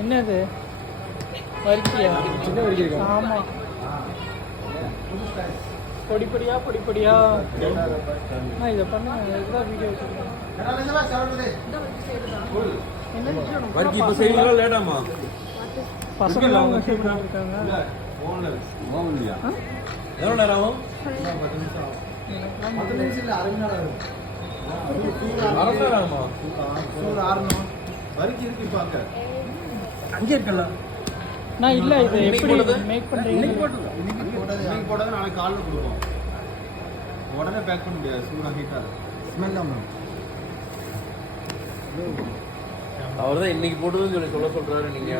என்னது வரிக்கியா? சின்ன வரிக்கா. ஆமாம், பொடிப்படியா பொடிப்படியா. நான் இதை பண்ண இதுதான் வீடியோ வரிக்கி இப்போ செய்வீங்களா லேட்டாமா? பசங்க இருக்காங்க. எவ்வளோ நேரம் ஆகும்? 10 நிமிஷம் இல்லை, அரை மணி நேரம் ஆகும். அரை மணி நேரம் ஆகுமா? சூடு ஆறணும். வரிக்கி இருக்கு பார்க்க அங்கே இருக்கல. நான் இல்லை, இது எப்படி மேக் பண்ணுறீங்க? இன்னைக்கு போட்டது நாளைக்கு காலையில் கொடுப்போம். உடனே பேக் பண்ண முடியாது, சூடாக ஹீட்டாக ஸ்மெல் தான். அவர் தான் இன்னைக்கு போட்டதுன்னு சொல்ல சொல்றாரு. நீங்க